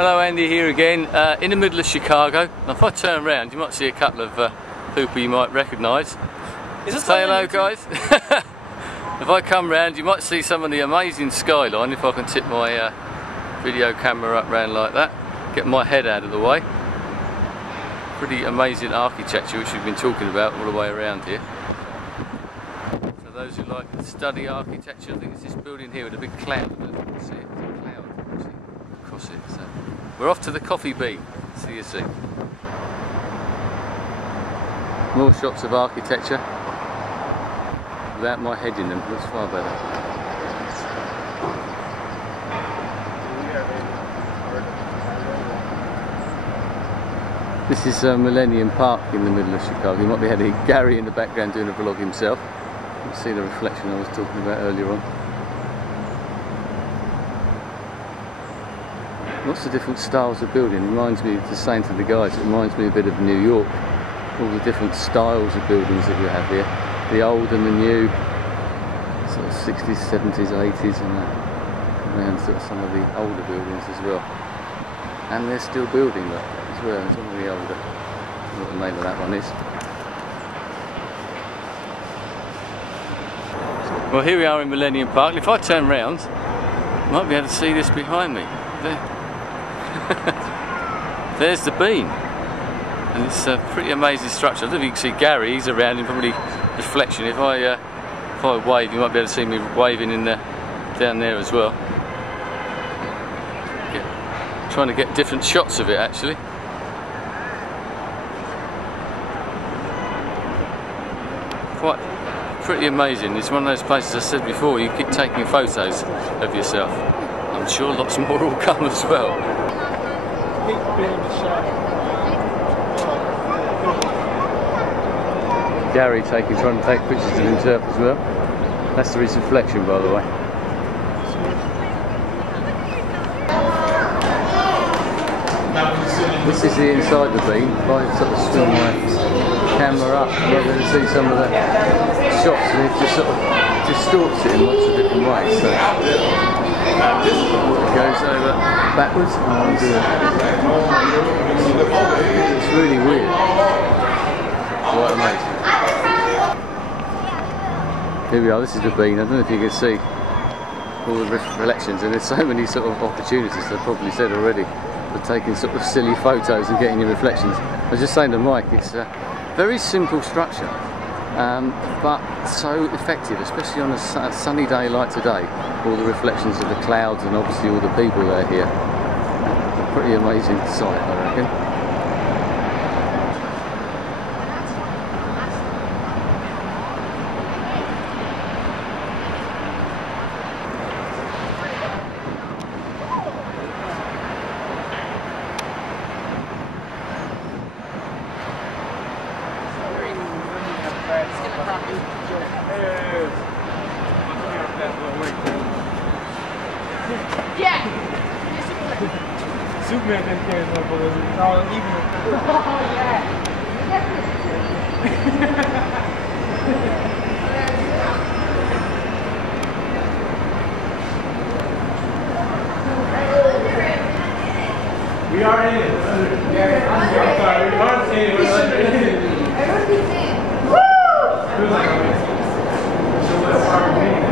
Hello, Andy here again, in the middle of Chicago. Now, if I turn around, you might see a couple of people you might recognise. Say hello, guys. If I come round, you might see some of the amazing skyline. If I can tip my video camera up round like that, get my head out of the way. Pretty amazing architecture, which we've been talking about all the way around here. For those who like to study architecture, I think it's this building here with a big cloud. I don't know if you can see it. It's a cloud actually across it. So we're off to the Coffee Bean. See you soon. More shots of architecture without my head in them. Looks far better. This is Millennium Park in the middle of Chicago. You might be having Gary in the background doing a vlog himself. You can see the reflection I was talking about earlier on. Lots of different styles of building. It reminds me, just saying to the guys, it reminds me a bit of New York. All the different styles of buildings that you have here. The old and the new, sort of 60s, 70s, 80s, and around sort of some of the older buildings as well. And they're still building that as well. Some of the older. I don't know what the name of that one is. Well, here we are in Millennium Park. If I turn round, you might be able to see this behind me. There. There's the bean. And it's a pretty amazing structure. I don't know if you can see Gary, he's around in probably reflection. If I wave, you might be able to see me waving in there, down there as well. Trying to get different shots of it actually. Pretty amazing. It's one of those places, I said before, you keep taking photos of yourself. I'm sure lots more will come as well. Gary trying to take pictures of himself as well. That's his reflection, by the way. This is the inside the bean. If I sort of swing my camera up, you're going to see some of the shots, and it just sort of distorts it in lots of different ways. So it goes over backwards. I'll do it. It's really weird. Quite amazing. Here we are. This is the bean. I don't know if you can see all the reflections, and there's so many sort of opportunities. I've probably said already. For taking sort of silly photos and getting your reflections. I was just saying to Mike, it's a very simple structure, but so effective, especially on a sunny day like today. All the reflections of the clouds and obviously all the people that are here. A pretty amazing sight, I reckon. Yeah! Superman didn't care as much, but it's all even. Oh, yeah! We are in it. I'm sorry, we are in it. Everybody's in. Feels like I'm in it. So let's start with me now.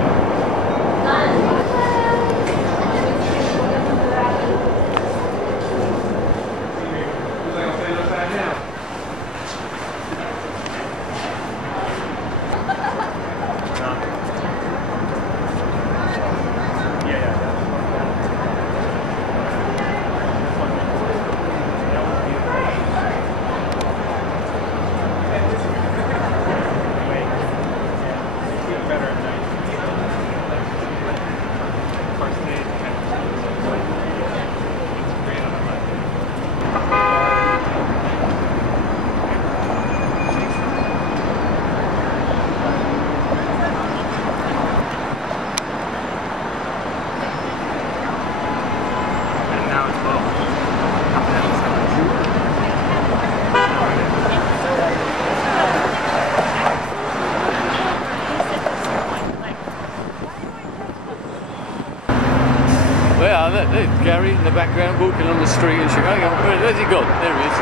Well, there's Gary in the background walking on the street in Chicago. Where's he gone? There he is.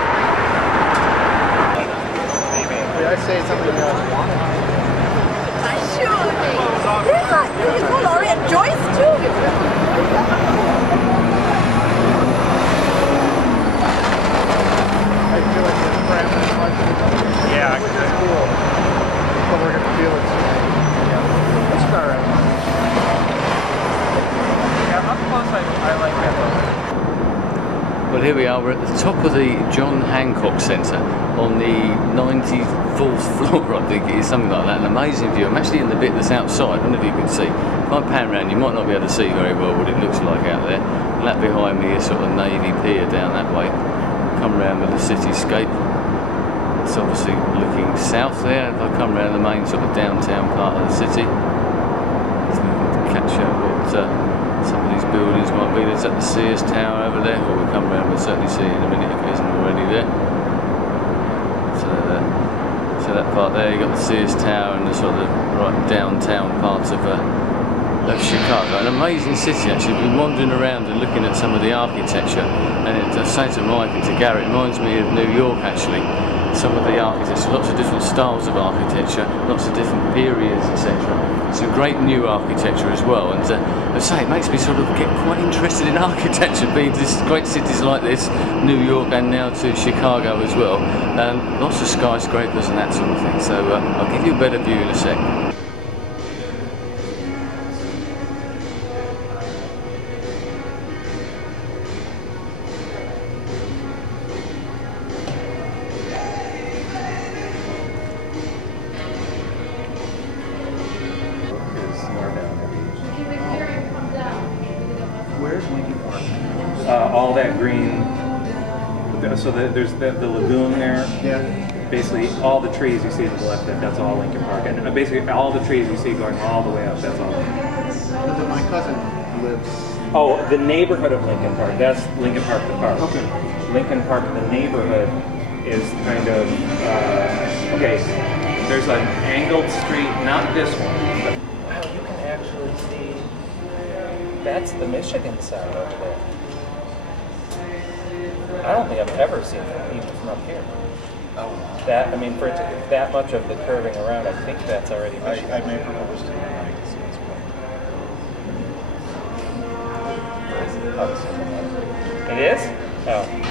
Did I say something else? Sure. Yeah, you can call Laurie and Joyce too. I feel like the parameters like Yeah, which is cool. But we're gonna feel it tonight. Yeah. Let's start right now. yeah, up close I like that. Well, here we are. We're at the top of the John Hancock Centre on the 94th floor, I think it is, something like that. An amazing view. I'm actually in the bit that's outside. I don't know if you can see. If I pan around, you might not be able to see very well what it looks like out there. And that behind me is sort of Navy Pier down that way. Come round with the cityscape. It's obviously looking south there. If I come round the main sort of downtown part of the city, it's looking to catch up what some of these buildings might be. There's at the Sears Tower over there, or we'll come round, we'll certainly see it in a minute if it isn't already there. So that part there, you've got the Sears Tower and the sort of right downtown parts of Chicago. An amazing city actually. We've been wandering around and looking at some of the architecture, and I was saying to Mike and to Gary, it reminds me of New York actually. Some of the architecture, lots of different styles of architecture, lots of different periods, etc. Some great new architecture as well, and I say it makes me sort of get quite interested in architecture, being to great cities like this, New York, and now to Chicago as well. Lots of skyscrapers and that sort of thing. So I'll give you a better view in a sec. Where's Lincoln Park? All that green. So there's the lagoon there. Yeah. Basically, all the trees you see to the left, that's all Lincoln Park. And basically, all the trees you see going all the way up, that's all Lincoln. My cousin lives. Oh, the neighborhood of Lincoln Park. That's Lincoln Park, the park. Okay. Lincoln Park, the neighborhood, is kind of okay. There's an angled street, not this one. But wow, you can actually see. That's the Michigan side over there. I don't think I've ever seen that even from up here. Oh. That I mean, for it to, that much of the curving around, I think that's already Michigan. I may propose to you tonight to see what's going on. It is? Oh.